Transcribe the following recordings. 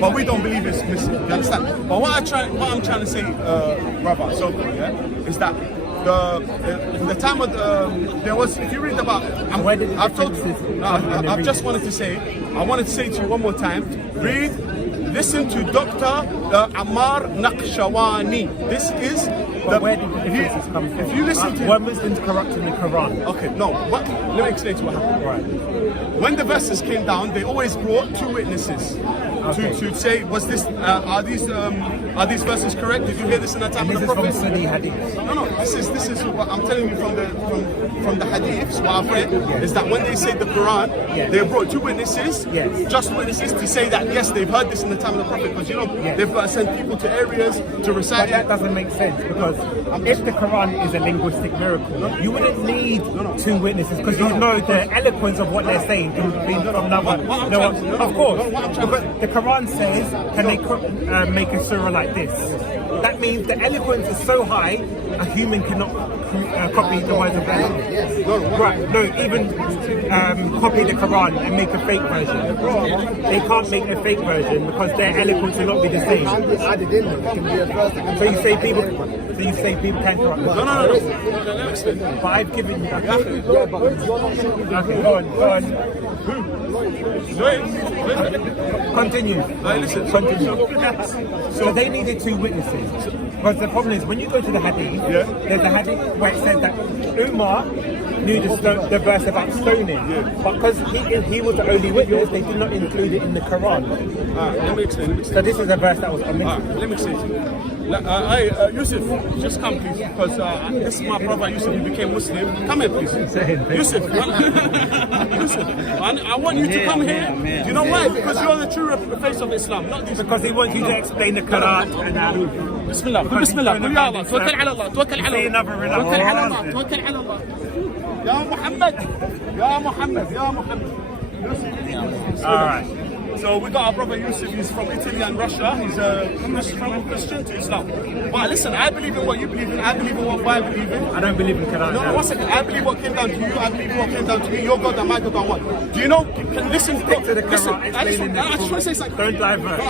but we don't believe it's missing. You understand? But what I'm trying to say, brother, so is that the time of there was, if you read about, I've just wanted to say, I wanted to say to you one more time, listen to Dr. Ammar Naqshawani. This is where did the differences come from? If you listen to were Muslims corrupting the Quran? Okay, no. Let me explain to you what happened. Right. When the verses came down, they always brought two witnesses to say, was this are these verses correct? Did you hear this in the time of the Prophet? This is from Sunni hadith. No. This is what I'm telling you from the hadiths. What I've read is that when they say the Quran, they brought two witnesses, just witnesses, to say that yes, they've heard this in the time of the Prophet, because they've got to send people to areas to recite. But that doesn't make sense, because if the Quran is a linguistic miracle, you wouldn't need two witnesses, because you know the eloquence of what they're saying from another. Of course, because the Quran says, can they make a surah like this? That means the eloquence is so high, a human cannot copy the words of Allah. Right, no, even copy the Quran and make a fake version. They can't make a fake version because their eloquence will not be the same. So you say people can corrupt. No. But I've given you that. Okay, go on. Continue. So they needed two witnesses. Because the problem is, when you go to the hadith, there's a hadith where it says that Umar knew the verse about stoning, but because he was the only witness, they did not include it in the Quran. Let me explain. So this is a verse that was omitted. Let me explain to you. Yusuf, just come please, because this is my brother Yusuf, he became Muslim. Come here please. Yusuf, I want you to come here. Do you know why? Because you're the true face of Islam, not this. Because he wants you to explain the Quran and Bismillah, Bismillah, قل يا الله, توكل على الله, توكل على الله, توكل على الله, توكل على الله. يا محمد. All right. So we got our brother Yusuf. He's from Italy and Russia. He's from Christian to Islam. But listen, I believe in what you believe in. I believe in what I believe in. I don't believe in Quran. No, 1 second. I believe what came down to you. I believe what came down to me. Your God and my God are one. Do you know? Listen to the Quran. I just want to say something. Don't divert.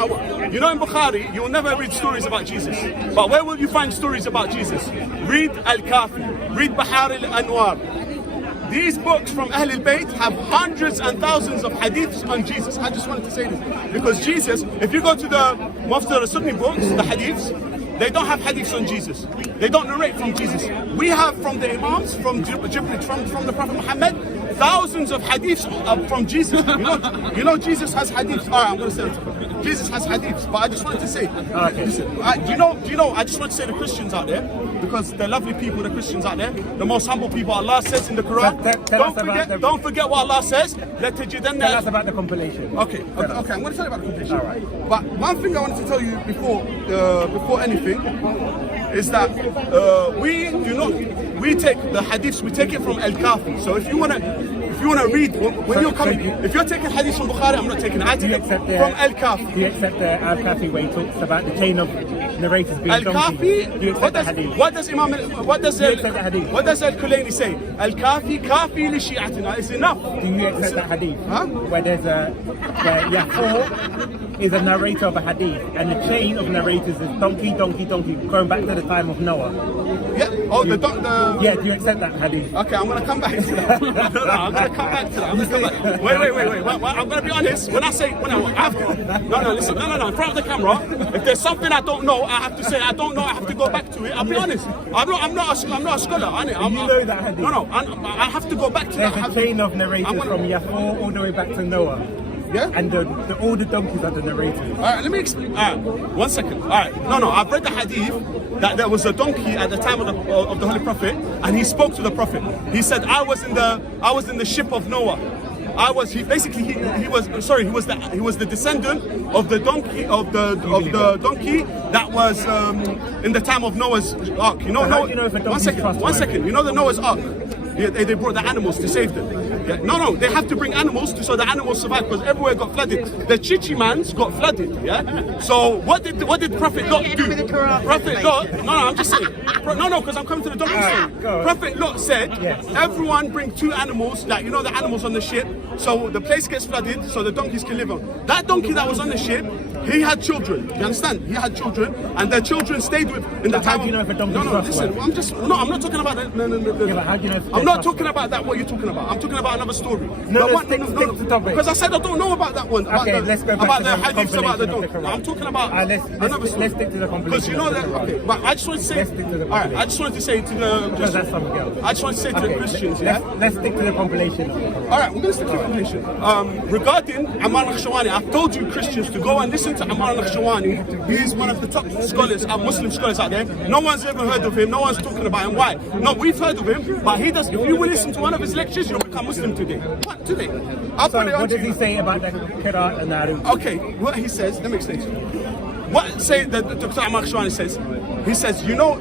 You know, in Bukhari, you will never read stories about Jesus. But where will you find stories about Jesus? Read Al-Kafi. Read Bahar al-Anwar. These books from Ahl al-Bayt have hundreds and thousands of hadiths on Jesus. I just wanted to say this. Because Jesus, if you go to the Mufti al-Sunni books, the hadiths, they don't have hadiths on Jesus. They don't narrate from Jesus. We have from the Imams, from Jibril, from the Prophet Muhammad, thousands of hadiths from Jesus. You know Jesus has hadiths. All right, I'm going to say it. Jesus has hadiths, but I just wanted to say, listen, do you know, I just want to say the Christians out there, because they're lovely people, the Christians out there, the most humble people. Allah says in the Quran, don't forget what Allah says. Tell us about the compilation. Okay, I'm going to tell you about the compilation. Right. But one thing I wanted to tell you before anything is that we take the hadiths, we take it from Al-Kafi. So if you want to read, when you're coming, if you're taking hadith from Bukhari, I'm not taking it. I take it from Al-Kafi. Do you accept the Al-Kafi where he talks about the chain of narrators being Al-Kafi? What does Al-Kulayni say? Al-Kafi, kafi li shi'atina. It's enough. Do you accept that hadith? Where there's where Yahoo is a narrator of a hadith, and the chain of narrators is donkey, going back to the time of Noah. Yeah. Oh, do you accept that hadith? Okay, I'm going to come back to that. I'm going to come back to that. Wait. I'm going to be honest. When I have to. Listen. No. In front of the camera, if there's something I don't know, I have to say I don't know. I have to go back to it. I'll be honest. I'm not a scholar. You know that hadith? No. I have to go back to that. There's a chain of narrators from Yahoo all the way back to Noah. Yeah? And all the donkeys are the narrators. All right, let me explain. All right, 1 second. All right, no. I've read the hadith that there was a donkey at the time of the Holy Prophet, and he spoke to the Prophet. He said, "I was in the ship of Noah. He was the descendant of the donkey donkey that was in the time of Noah's ark. You know, one second. You know the Noah's ark. They brought the animals to save them. Yeah. No, they have to bring animals so the animals survive, because everywhere got flooded. The Chichimans got flooded. Yeah. So what did Prophet Lot do? Prophet Lot. No, I'm just saying. No, because I'm coming to the donkey story. Prophet Lot said, everyone bring 2 animals, the animals on the ship, so the place gets flooded, so the donkeys can live on. That donkey that was on the ship He had children. You understand? He had children, and their children stayed with in the time. How do you know if a donkey No, is no. Listen, trustworthy? I'm not talking about that. No. Yeah, but how do you know if I'm they're not talking about that. What you're talking about? I'm talking about another story. Stick to the topic. Because I said I don't know about that one. Okay, let's go back about to the the hadiths about the compilation of the donkey. Quran. I'm talking about another story. Let's stick to the Because compilation. you know that. Okay, but I just want to say. Let's stick to the All right, compilation. I just wanted to say to the Because that's something else. I just want to say to the Christians, Let's stick to the compilation. All right, we're going to stick to the compilation. Regarding Ammar al-Khashawani, I've told you Christians to go and listen to Ammar al-Khashawani. He is one of the top scholars, Muslim scholars out there. No one's ever heard of him. No one's talking about him. Why? No, we've heard of him, but he does. If you will listen to one of his lectures, you'll become Muslim today. What? Today? I'll So put it on what to does he you. say about the Qira'at and Aruf? Okay, what he says, let me explain to you. What say the Dr. Ammar al-Khashawani says? He says, you know,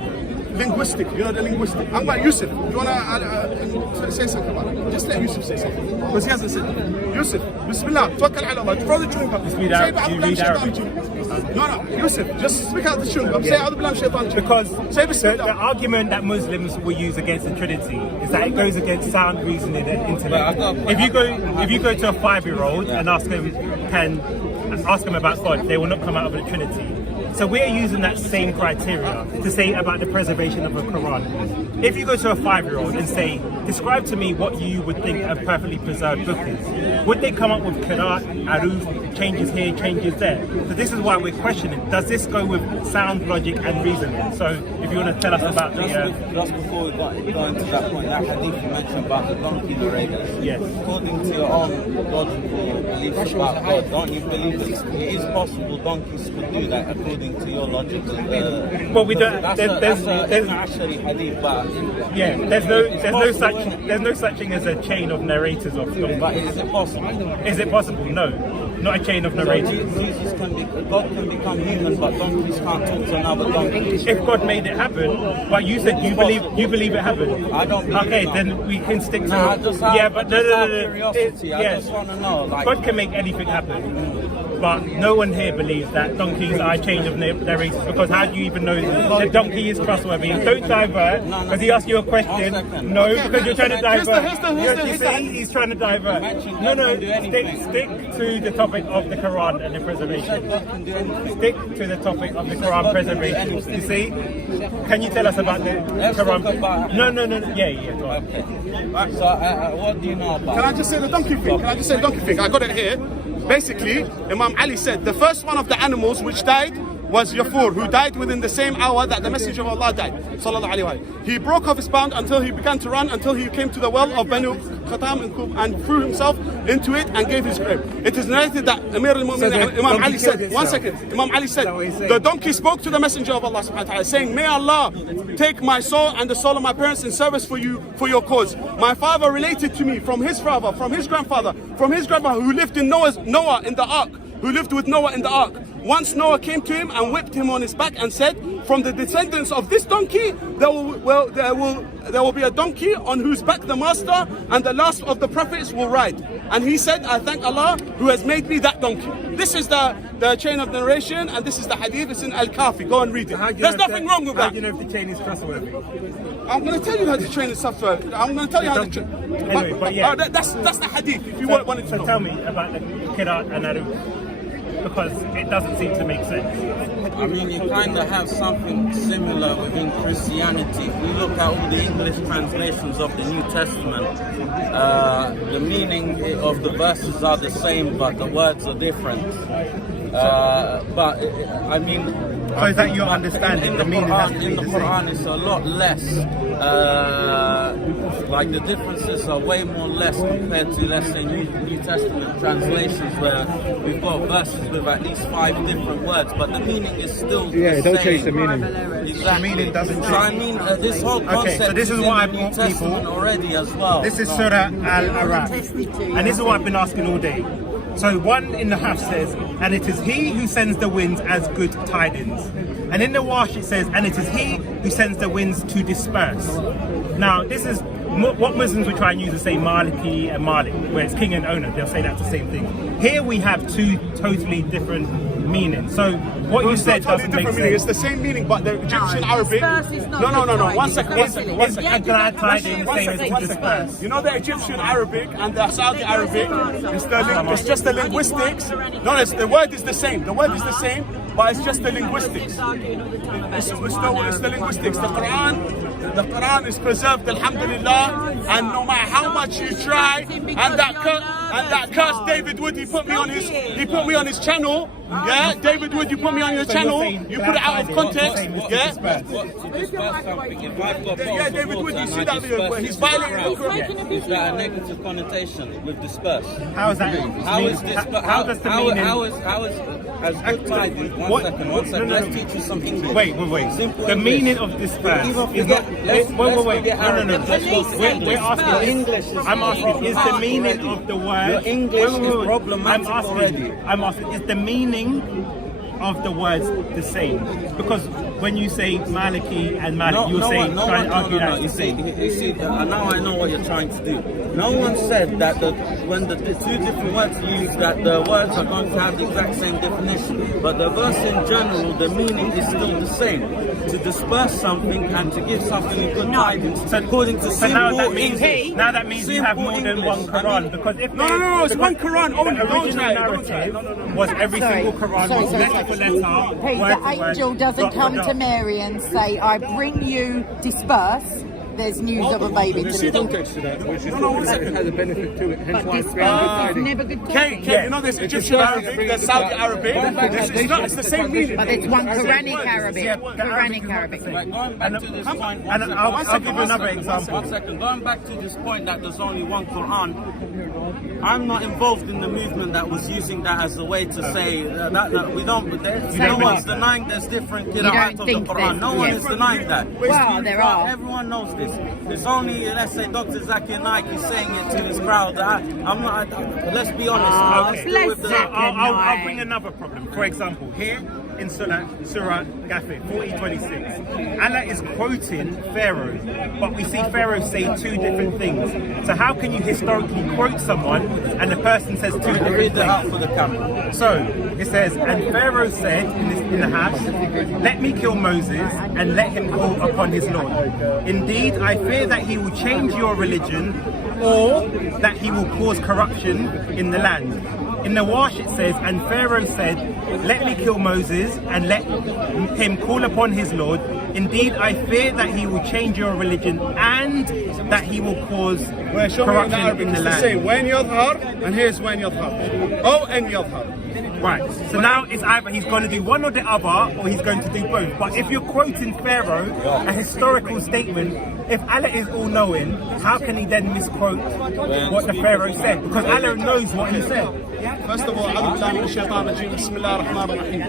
linguistic, you know the linguistic. I'm like, Yusuf, you want to say something about it? Just let Yusuf say something. Because he hasn't said. Yusuf, Bismillah, tawakkal ala Allah. Throw the chewing gum. Say, read Arabic. No, Yusuf, just speak out the chewing gum. Say, A'udhu billahi minash shaitanir rajim. Because Say the Bismillah. argument that Muslims will use against the Trinity is that it goes against sound reasoning and intellect. If you go to a 5-year-old and ask them about God, they will not come out of the Trinity. So we're using that same criteria to say about the preservation of the Quran. If you go to a 5-year-old and say, describe to me what you would think a perfectly preserved book is, would they come up with Qira'at, Aruf, changes here, changes there? So this is why we're questioning, does this go with sound logic and reasoning? So if you want to tell us about Just before we go into that point, that hadith you mentioned about the donkey narrators. Yes. According to your own logical beliefs about God, don't you believe that it is possible donkeys could do that according to your logic? Well, we don't. That's actually hadith, but Yeah, there's no such thing as a chain of narrators of donkeys. but is it possible? Is it possible? No, not a chain of narrators. God can become human, but donkeys can't talk to another donkey. If God made it happen, but you said you believe it happened. I don't believe Okay, it. then we can stick to. No, I just have, but curiosity. I yes. just want to know. Like, God can make anything happen. But no one here believes that donkeys are a change of narrators, because how do you even know that donkey is trustworthy? Don't divert, because he asked you a question. No, because you're trying to divert. You see, he's trying to divert. No, stick to the topic of the Quran and the preservation. Stick to the topic of the Quran preservation. You see? Can you tell us about the Quran? No. Yeah, go on. Okay. So, what do you know about? Can I just say the donkey thing? I got it here. Basically, Imam Ali said the first one of the animals which died was Yafur, who died within the same hour that the Messenger of Allah died. Sallallahu Alaihi Wasallam. He broke off his bound until he began to run, until he came to the well of Banu Khatam and threw himself into it and gave his grave. It is narrated that Amir al-Mu'minin, Imam Ali said, one second, Imam Ali said, the donkey spoke to the Messenger of Allah subhanahu wa ta'ala, saying, may Allah take my soul and the soul of my parents in service for you, for your cause. My father related to me from his father, from his grandfather, who lived in Noah in the ark, who lived with Noah in the ark. Once Noah came to him and whipped him on his back and said, from the descendants of this donkey, there will be a donkey on whose back the master and the last of the prophets will ride. And he said, I thank Allah who has made me that donkey. This is the chain of narration, and this is the hadith. It's in Al-Kafi. Go and read it. There's nothing wrong with that. How do you know if the chain is trustworthy? I'm going to tell you how to train the software. I'm going to tell you how to train. Anyway, but yeah. That's the hadith, if you wanted to So know. tell me about the Qira'at and Aruf, because it doesn't seem to make sense. I mean, you kind of have something similar within Christianity. If you look at all the English translations of the New Testament, the meaning of the verses are the same, but the words are different. But I mean, So is that your understanding? In The meaning has to be in the the same. Quran, it's a lot less. Like the differences are way more less compared to, let's say, New Testament translations, where we've got verses with at least 5 different words, but the meaning is still the don't same. change the meaning. Exactly. The meaning doesn't So I mean, this whole concept so this is in what I the New want Testament people- already as well. This is Surah Al-Araf, and this is what I've been asking all day. So one in the Haf says, and it is he who sends the winds as good tidings. And in the Wash it says, and it is he who sends the winds to disperse. Now this is what Muslims will try and use to say Maliki and Malik, where it's king and owner. They'll say that's the same thing. Here we have two totally different meaning. So what you said doesn't make meaning. It's sense. the same meaning, but the Egyptian Arabic. disperse is not No. good One tidings. second. Is a glad tidings the same as to disperse? You know the Egyptian Arabic and the Saudi Arabic. It's just the linguistics. No, the word is the same. The word is the same, but it's just the linguistics. It's the linguistics. The Quran is preserved, alhamdulillah, and no matter how much you try, and that curse David Wood, he put me on his channel. Yeah, David Wood, you put me on your channel. You put it out of context. Yeah, David Wood, you see that video where he's violating the Quran. Is that a negative connotation with disperse? How is that? How does the meaning? How is as good tidings? One second. No. Let's teach you some English. Wait. Simple The English. meaning of disperse is not. Wait. We're asking English. I'm asking, is the meaning of the word? Your English is problematic already. I'm asking, is the meaning of the words the same? Because when you say Maliki and Malik, you're saying trying to argue that. You see, now I know what you're trying to do. No one said that when the two different words are used, that the words are going to have the exact same definition. But the verse in general, the meaning is still the same. To disperse something and to give something in good tidings, according to simple now that means you have more than one Quran. Because if No, it's one Quran only. The original narrative was every single Quran was letter for letter. Hey, the angel doesn't come to Mary and say, I bring you disperse. There's news of a baby to be born. Context to that, which is has a benefit to it. Hence But why it's disperse is never good Kate, tidings. you know there's Egyptian Arabic, there's Saudi Arabic. It's the same meaning. But it's one Quranic Arabic. Quranic Arabic. Right, going back to this point, And I'll give you another example. One second. Going back to this point that there's only one Quran, I'm not involved in the movement that was using that as a way to say that we don't. No one's denying there's different qira'at of the think Quran. there's- No one yes. is denying that. Well, there are. Everyone knows this. It's only, let's say, Dr. Zakir Naik is saying it to his crowd. I'm not. Let's be honest. I'm still with the. I'll bring another problem. For example, here in Surah Ghafir 40:26, Allah is quoting Pharaoh, but we see Pharaoh say two different things. So how can you historically quote someone and the person says two different Read it out things? for the camera. So it says, and Pharaoh said in the house, let me kill Moses and let him call upon his Lord. Indeed, I fear that he will change your religion or that he will cause corruption in the land. In the Wash it says, and Pharaoh said, let me kill Moses and let him call upon his Lord. Indeed, I fear that he will change your religion and that he will cause corruption in the land. Say when yadhar, and here's when yadhar. Oh, and yadhar. Right, so now it's either he's going to do one or the other, or he's going to do both. But if you're quoting Pharaoh, a historical statement, if Allah is all-knowing, how can he then misquote what the Pharaoh said? Because Allah knows what he said. First of all, أعوذ بالله من الشيطان الرجيم. بسم الله الرحمن الرحيم.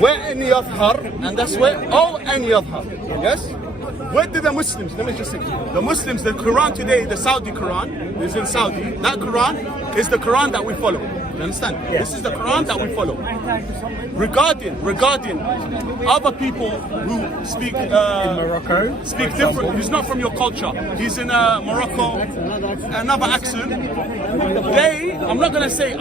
وإن يظهر, and that's where oh and yadhar. Yes. Where did the Muslims? Let me just say, the Muslims, the Quran today, the Saudi Quran is in Saudi. That Quran is the Quran that we follow. You understand? This is the Quran that we follow. Regarding other people who speak In Morocco, speak different. He's not from your culture. He's in Morocco, another accent. I'm gonna say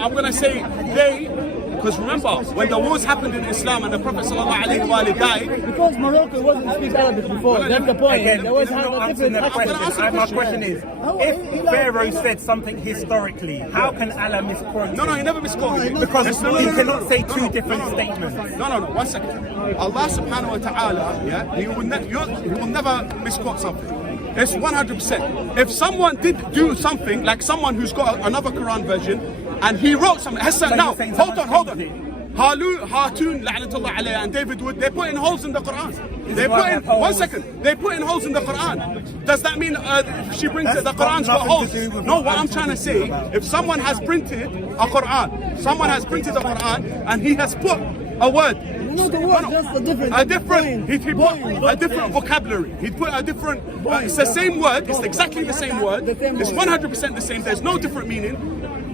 they, because remember, when the wars happened in Islam and the Prophet ﷺ died, Because Morocco wasn't speak Arabic before, that's the point. again, They always this is have not a answering different the accent. question. My question is, if Pharaoh said something historically, how can Allah misquote it? no, he never misquoted. Because he cannot say two different statements. No, 1 second. Allah subhanahu wa ta'ala, yeah, he will never misquote something. It's 100%. If someone did do something, like someone who's got another Quran version, and he wrote something, now, hold on. Hartoon, la'natullah alayhi, and David Wood, they put in holes in the Quran. They put in, 1 second, they put in holes in the Quran. Does that mean she brings the Quran's got holes? No, what I'm trying to say, if someone has printed a Quran, and he has put a word, No, the word, just he put a different vocabulary. He put a different. It's the same word. It's exactly the same word. It's 100% the same. There's no different meaning.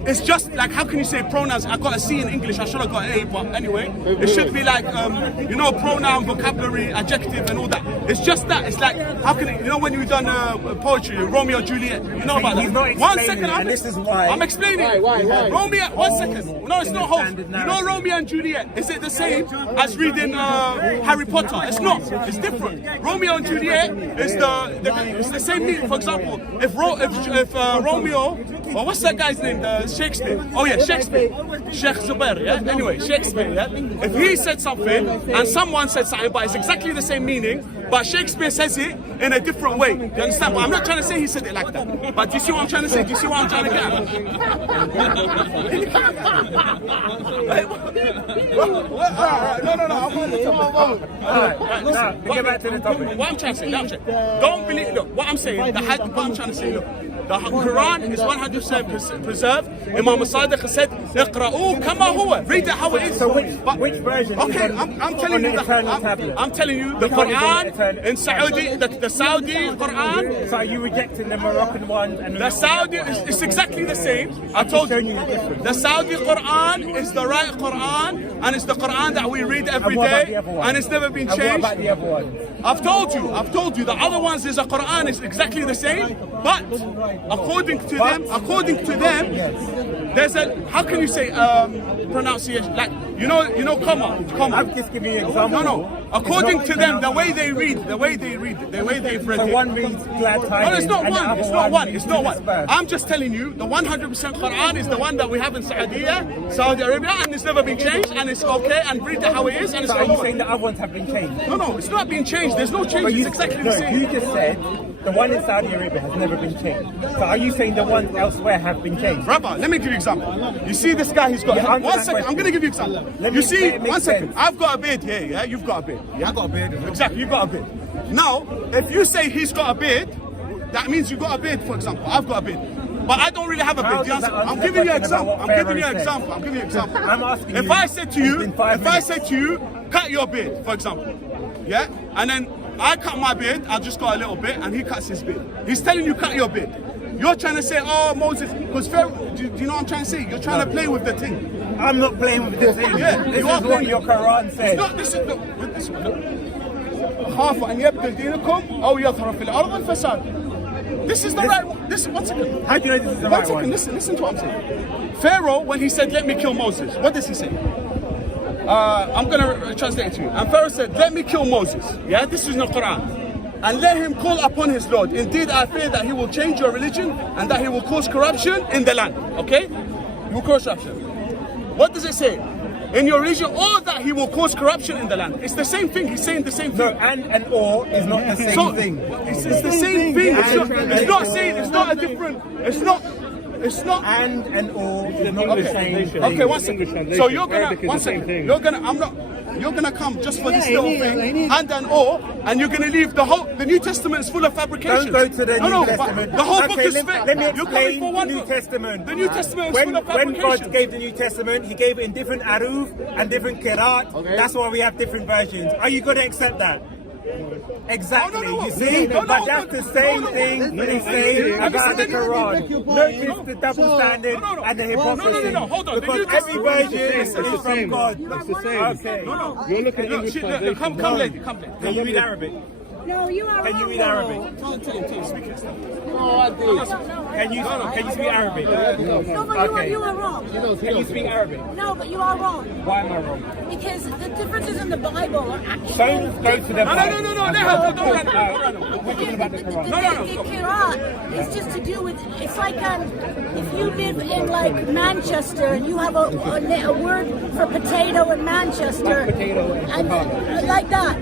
it's just like, how can you say pronouns? I got a C in English, I should have got an A, but anyway, it should be like, pronoun, vocabulary, adjective, and all that. It's just that. It's like, how can it, when you've done poetry, Romeo and Juliet, you know about He's that. not explaining it, and this is why. I'm explaining. Why? Romeo, 1 second. No, it's not host. Romeo and Juliet, is it the same as reading Harry Potter? It's not. It's different. Romeo and Juliet is it's the same meaning. For example, if Romeo, or what's that guy's name? Shakespeare. Oh yeah, Shakespeare. Sheikh Zubair. Yeah. Anyway, Shakespeare. Yeah. If he said something and someone said something, but it's exactly the same meaning, but Shakespeare says it in a different way. You understand? But I'm not trying to say he said it like that. But do you see what I'm trying to say? Do you see what I'm trying to get at? No. I'm on the topic. Alright, get back to the topic. What I'm trying to say, don't believe. Look, what I'm saying. What I'm trying to say. Look, the Quran is 100% preserved. Imam Sadiq said, "Iqra'u kama huwa." Read it how it is. So which version? Okay, is I'm telling you. I'm telling you the Quran in Saudi, the Saudi Quran. So are you rejecting the Moroccan one? And The Saudi, it's exactly the same. I told you. The Saudi Quran is the right Quran, and it's the Quran that we read every day, and it's never been And what changed. about the other one? I've told you. The other ones is a Quran is exactly the same, but according to them, there's a, how can you say pronunciation, like comma. I'm just giving you an example. No. According to them, the way they read, the way they've read So it. one reads glad tidings. No, it's not and the one. other It's not one. reads It's not one. dispersed. I'm just telling you, the 100% Quran is the one that we have in Saudi Arabia, and it's never been changed, and it's okay, and read it how it is, and it's So are you okay. saying the other ones have been changed? No, it's not being changed. There's no change. But It's exactly the same. You just said the one in Saudi Arabia has never been changed. So are you saying the ones elsewhere have been changed? Rabbi, let me give you an example. You see this guy, he's got... Yeah, answer one that second, question. I'm going to give you an example. Let You me- see, let it make 1 second. sense. I've got a beard here, yeah? You've got a beard. Yeah, I got a beard. exactly, you've got a beard. Now, if you say he's got a beard, that means you've got a beard, for example. I've got a beard. But I don't really have a beard. How Do you does that understand? I'm answer giving you the an question example. about I'm what giving you an Pharaoh example. I'm giving you an example. I'm asking If you, I said to you, it's been 5 if I minutes. said to you, cut your beard, for example, yeah? And then I cut my beard, I just got a little bit, and he cuts his beard. He's telling you, cut your beard. You're trying to say, oh, Moses, because Pharaoh, do you know what I'm trying to say? You're trying to play with the thing. I'm not playing with this thing. Yeah, This you is are what playing. your Quran It's says. not, this is, look, this one. خاف أن يبدل دينكم أو يظهر في الأرض الفساد. This is the right one. This, 1 second. How do you know this is the One right second, one? listen to what I'm saying. Pharaoh, when he said, let me kill Moses, what does he say? I'm going to translate it to you. And Pharaoh said, let me kill Moses. Yeah, this is in the Quran. And let him call upon his Lord. Indeed, I fear that he will change your religion and that he will cause corruption in the land. Okay? He will cause corruption. What does it say? In your religion, or that he will cause corruption in the land. It's the same thing. He's saying the same No, thing. and or is not the same So, thing. it's the same thing. It's not saying, it's not a different, it's not. And or is not the same thing. Okay, 1 second. So you're gonna, Arabic is 1 the same second. thing. You're gonna come just for this Yeah, little he thing, needs- and an or, and you're gonna leave the New Testament is full of fabrications. Don't go to the New but Testament. The whole book Okay, is fake. let me You're coming explain for the one New book. Testament. The New Testament is When full of God fabrications. gave the New Testament, He gave it in different aruf and different kirat. Okay. That's why we have different versions. Are you going to accept that? Exactly. No, You see, no, but that's the same thing they say about the Quran. Notice the double standard and the hypocrisy. No, hold on. The New Because every Testament- version is It's the from same. God. It's the same. Okay. You're looking at Look, English look, translation. come, lady, come, lady. Can you read Arabic? No, you are Can you wrong, read though. Arabic? Tell him, speak it. Can you speak Arabic? No, but Okay. you are wrong. Can you speak Arabic? No, but you are wrong. Why am I wrong? Because the differences in the Bible are actually... Don't go to the No, let her, don't run. We're talking about the Quran. The Quran is just to do with, it's like if you live in like Manchester and you have a word for potato in Manchester. Like potato and potato. Like that.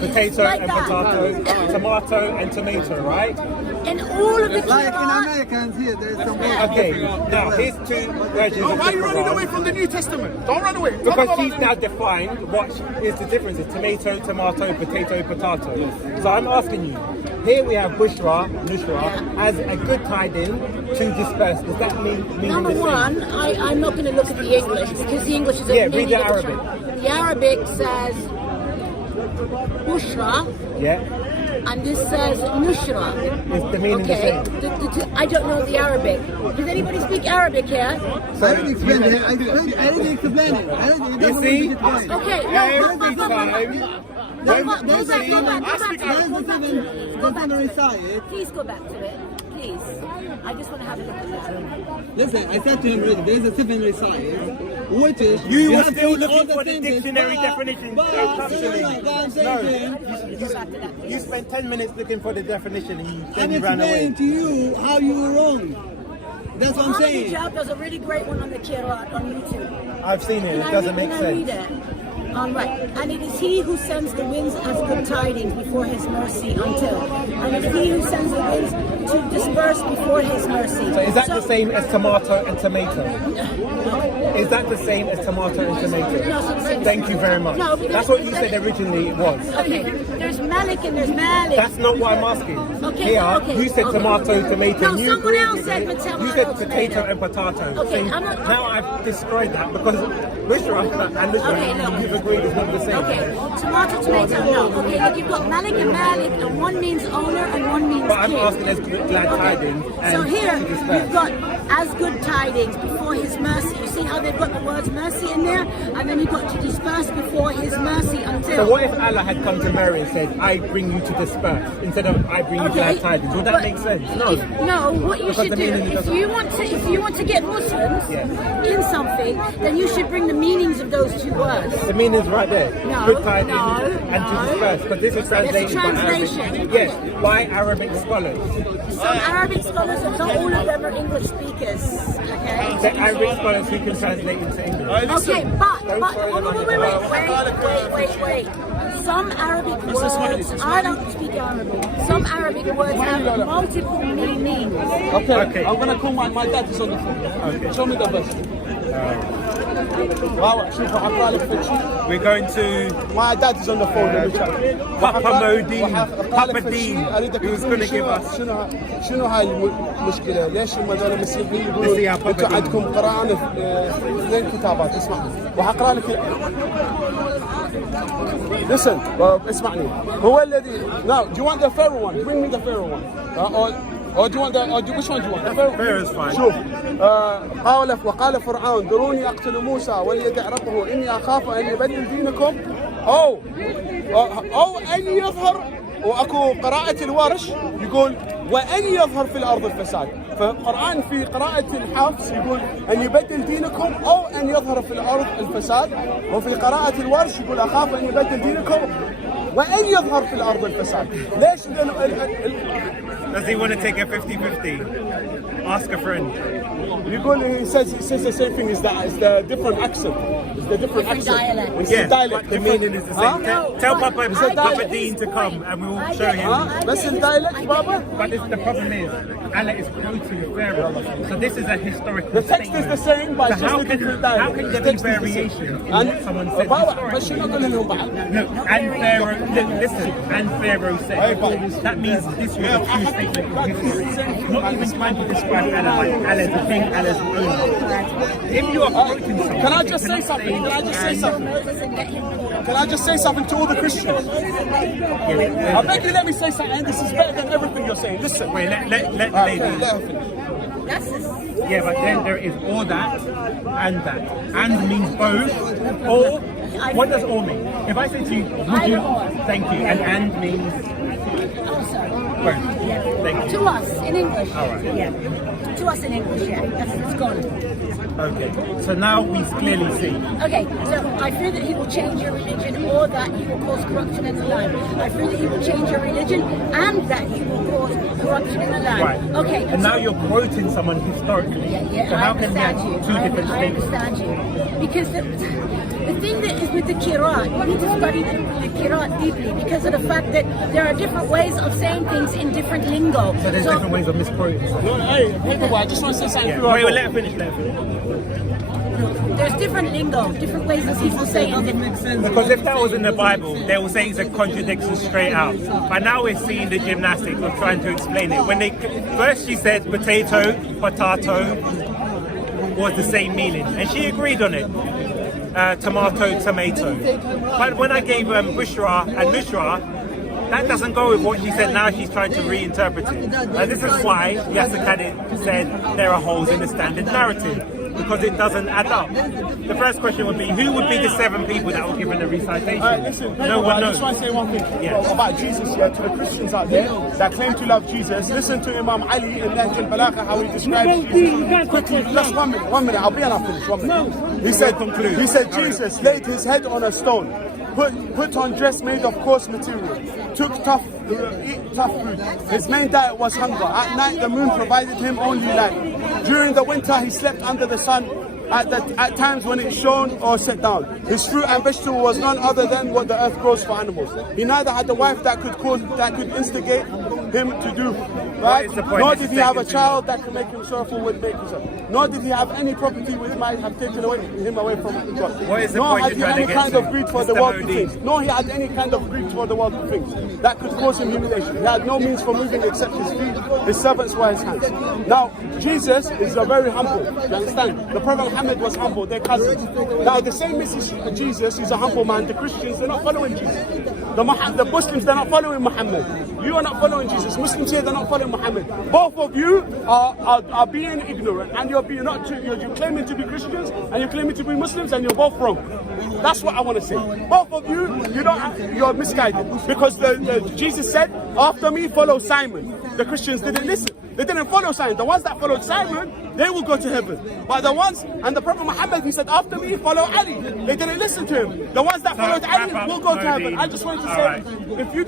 Potato Like and that. potato, tomato and tomato, right? And all of the Like in Quran... Americans here, there's some Okay, now here's two versions No, of why are the you running Quran. away from the New Testament? Don't run away. Talk Because about she's the- now defined what is the difference of tomato, tomato, potato, potato. So I'm asking you, here we have Bushra, Nushra, as a good tiding to disperse. Does that mean Number the same? one, I'm not going to look at the English because the English is a Yeah, read mini the literature. Arabic. The Arabic says Bushra, Yeah, and this says Nushra. Is the meaning the same? I don't know the Arabic. Does anybody speak Arabic here? I already explained it. I already explained it. You see? Okay, no, Every time. go back to it. Recited. Please go back to it. Please. I just want to have a look at that. Listen, I said to him already, there is a seven recited, which is You were have still to read all looking for the sentences, dictionary but- definition. but- Absolutely. what I'm saying to him, I just want to go back to that. You spent 10 minutes looking for the definition and I'm then you ran away. explaining to you how you were wrong. That's what I'm Muhammad saying. Hijab does a really great one on the Kirat on YouTube. I've seen it, it doesn't make Can I read sense. it? Right. And it is he who sends the winds as good tidings before his mercy until. And it is he who sends the winds to disperse before his mercy. So is that the same as tomato and tomato? Is that the same as tomato and tomato? No, it's not the same. Thank you very much. No, but That's what you said originally it was. Okay, there's Malik and there's Malik. That's not what I'm asking. Okay, Here, okay, you said okay. tomato, tomato. No, and you someone agreed else with said it. potato, You said tomato. potato and potato. Okay, So I'm not- now I've destroyed that because Bushra and Bushra, Okay, look. you've agreed it's not the same. Okay, tomato, tomato, no. Okay, look, you've got Malik and Malik, and one means owner and one means But I'm king. asking as glad tidings and So here, to disperse. you've got as good tidings before his mercy. You see how they've got the words mercy in there? And then you've got to disperse before his mercy until. So what if Allah had come to Mary and said, I bring you to disperse, instead of I bring you glad tidings? Would that but make sense? No, what you Because should the do, meaning if doesn't- you want to get Muslims Yes. in something, then you should bring the meanings of those two words. The meaning's right there. No, Good tidings no, and to no. disperse. But this is translated by translation. Arabic. Yes, by Arabic scholars. Some Arabic scholars, and not all of them are English speakers. Okay. The Arabic scholars who can translate into English. Okay, but Don't wait. Some Arabic words, I don't speak Arabic. Some Arabic words have multiple meanings. Okay. I'm gonna call my dad is on the phone. Okay. Show me the verse. Wow, شوف أقرأ لك في شيء. We're going to My dad is on the phone. Papa Deen. Papa Deen, who's going to give us. شنو هاي المشكلة؟ ليش هم هذول المسيحيين Let's see how يقولون Papa انتم Deen. عندكم قرآن اثنين كتابات؟ اسمع وحقرأ لك. Listen, اسمعني. هو الذي. Now, do you want the Pharaoh one? Bring me the Pharaoh one. Or do you want the? Which one do you want? The Pharaoh's fine. شوف وقال فرعون ذروني أقتل موسى وليدع ربه إني أخاف أن يبدل دينكم أو أن يظهر. وأكو قراءة الورش يقول وأن يظهر في الأرض الفساد. فالقرآن في قراءة الحفص يقول أن يبدل دينكم أو أن يظهر في الأرض الفساد. وفي قراءة الورش يقول أخاف أن يبدل دينكم وأن يظهر في الأرض الفساد. ليش؟ Does he want to take a 50-50? Ask a friend. يقول he says the same thing. Is the different accent? It's the different accent. dialect. It's Yes, the dialect. but the meaning is the same. Huh? Tell Papa dialect. Dean to come and we will show him. That's in dialect, Baba. But the problem is, Allah is quoting Pharaoh. So this is a historical The text is the same, but it's So just a different dialect. how can there The be text is the same. variation in And what someone said Baba, historically? but شنو قلنا لهم بعد؟ No, and Pharaoh, listen, and Pharaoh said, that means this was a true statement of history. Not even trying to describe Allah like Allah's a thing, Allah's owner. If you are quoting something, Can I just say something? Can I just say something? Can I just say something to all the Christians? I beg you, let me say something. This is better than everything you're saying. Listen. Wait, let the lady. Let her finish. That's just, Yeah, but then there is or that and that. And means both. Or, what does or mean? If I say to you, would you, thank you, and means both. Thank you. to us in English. All right. Yeah. To us in English, yeah. It's gone. Okay, so now we clearly see. Okay, so I fear that he will change your religion or that he will cause corruption in the land. I fear that he will change your religion and that he will cause corruption in the land. Right. Okay. And so, now you're quoting someone historically. yeah, So I how can you understand have you. two different I statements? understand you. Because the thing that is with the Quran, you need to study the Quran deeply because of the fact that there are different ways of saying things in different lingo. So there's different ways of misquoting. Hey, Paperboy, I just want to say something. Yeah. Wait, let her finish, let her finish. There's different lingo, different ways of people saying it. Because if that was in the Bible, they will say it's a contradiction straight out. But now we're seeing the gymnastics of trying to explain it. When they first she said potato was the same meaning, and she agreed on it. Tomato. But when I gave Bushra and Nushra, that doesn't go with what she said. Now she's trying to reinterpret it. And this is why Yasser Khalid said there are holes in the standard narrative, because it doesn't add up. The first question would be, who would be the 7 people that were given the recitation? Listen, no one I knows. just want to say one thing about Jesus, to the Christians out there that claim to love Jesus. Listen to Imam Ali in Nahj al-Balagha, how he describes Jesus. Quickly, just 1 minute, I'll be and I'll finish. 1 minute. He said Jesus laid his head on a stone, put on dress made of coarse material, took tough food. His main diet was hunger. At night the moon provided him only light. During the winter he slept under the sun at times when it shone or set down. His fruit and vegetable was none other than what the earth grows for animals. He neither had a wife that could instigate him to do right, nor did he have a child that could make him sorrowful with making, nor did he have any property which might have taken him away from God. What is the nor point had he any kind of greed for the worldly Modi? things. Nor he had any kind of greed for the worldly things that could cause him humiliation. He had no means for moving except his feet. His servants were his hands. Now, Jesus is a very humble. You understand? The Prophet Muhammad was humble. They're cousins. Now, the same message Jesus is a humble man. The Christians, they're not following Jesus. The Muslims, they're not following Muhammad. You are not following Jesus. Muslims here, they're not following Muhammad. Both of you are being ignorant, and you're claiming to be Christians and you're claiming to be Muslims, and you're both wrong. That's what I want to say. Both of you're misguided, because Jesus said, "After me follow Simon." The Christians didn't listen. They didn't follow Simon. The ones that followed Simon, they will go to heaven. But the ones, and the Prophet Muhammad, he said, "After me follow Ali." They didn't listen to him. The ones that followed Ali will go to heaven. I just wanted to say, if you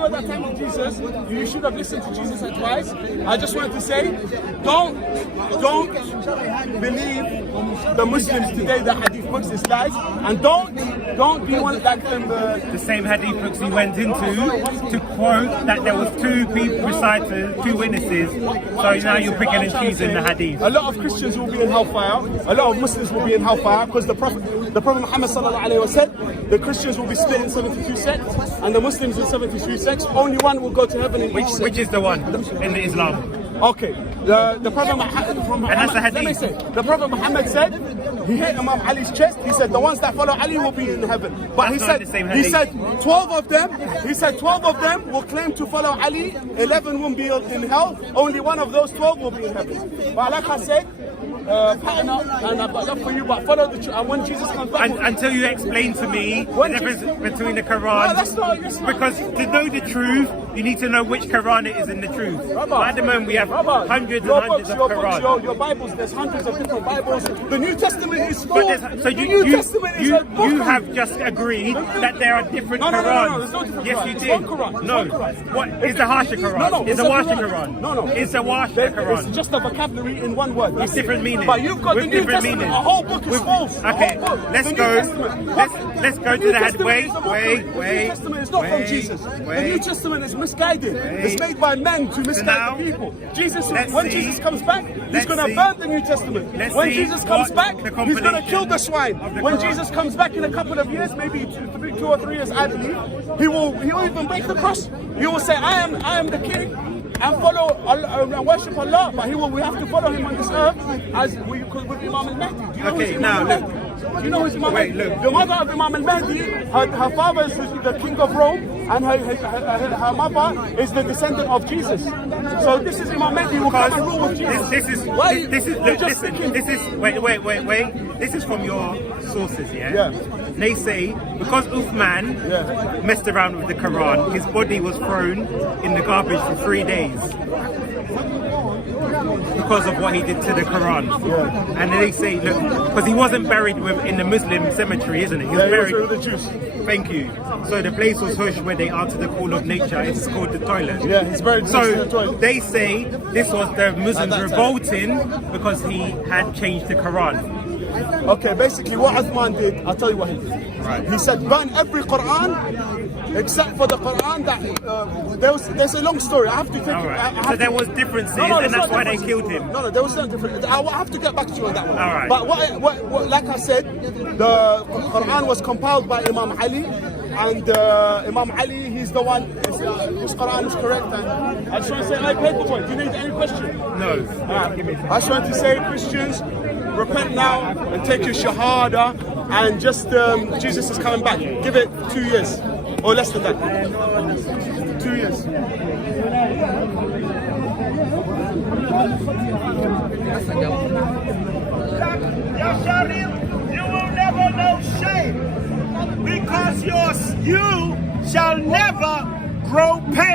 were that time with Jesus, you should have listened to Jesus' advice. I just wanted to say, don't believe the Muslims today that hadith books is lies, and don't be one like them. The same hadith books he went into to quote that there was 2 people reciters, 2 witnesses. So now you're picking and choosing the hadith. A lot of Christians will be in hellfire. A lot of Muslims will be in hellfire, because the Prophet Muhammad sallallahu alaihi wasallam said the Christians will be split in 72 sects and the Muslims in 73 sects. Only one will go to heaven in Which is the one in Islam? Okay, the Prophet Muhammad, let me say, the Prophet Muhammad said, he hit Imam Ali's chest. He said the ones that follow Ali will be in heaven. But he said 12 of them will claim to follow Ali. 11 will be in hell. Only one of those 12 will be in heaven. But like I said, partner, and I've got love for you, but follow the truth. And when Jesus comes back, until you explain to me the difference between the Quran, because to know the truth, you need to know which Quran it is in the truth. But at the moment, we have hundreds and hundreds of Quran. Your Bibles, there's hundreds of different Bibles. The New Testament is full. So you have just agreed that there are different Qurans. No, there's no different Yes, Quran. you It's did. one Quran. No. What is the Harsha Quran? No, Is the Washa Quran? No. It's the Washa Quran. It's just a vocabulary in one word. With different meanings. But you've got with the New different Testament. meanings. A whole book is false. Okay, let's go. Let's go to the hadith. Wait. The New Testament is not from Jesus. The New Testament is misguided. It's made by men to misguide the people. When Jesus comes back, he's going to burn the New Testament. When Jesus comes back, he's going to kill the swine. When Jesus comes back in a couple of years, maybe 2 or 3 years, I believe, he will even break the cross. He will say, I am the king, and follow Allah, and worship Allah. But we have to follow him on this earth as we could with Imam al-Mahdi. Do you know who's Imam al-Mahdi? Do you know who's Imam al-Mahdi? The mother of Imam al-Mahdi, her father is the king of Rome, and her mother is the descendant of Jesus. So this is Imam Mahdi who will come and rule with Jesus. Wait. This is from your sources, yeah? They say because Uthman messed around with the Quran, his body was thrown in the garbage for 3 days because of what he did to the Quran. And they say, look, because he wasn't buried in the Muslim cemetery, isn't it? He was buried with the Jews. Thank you. So the place was hush where they answer the call of nature. It's called the toilet. Yeah, he's buried in the toilet. They say this was the Muslims revolting because he had changed the Quran. Okay, basically what Uthman did, I'll tell you what he did. Right. He said burn every Quran except for the Quran that there's a long story. I have to take it. So there was differences, and that's why they killed him. No, there was no difference. I will have to get back to you on that one. All right. But what like I said, the Quran was compiled by Imam Ali, and Imam Ali, he's the one. His Quran is correct. And I just want to say, Paperboy, do you need any question? No. I just want to say, Christians, repent now and take your shahada, and just Jesus is coming back. Give it 2 years. Or less than that? 2 years. Yasharim, you will never know shame because you shall never grow pain.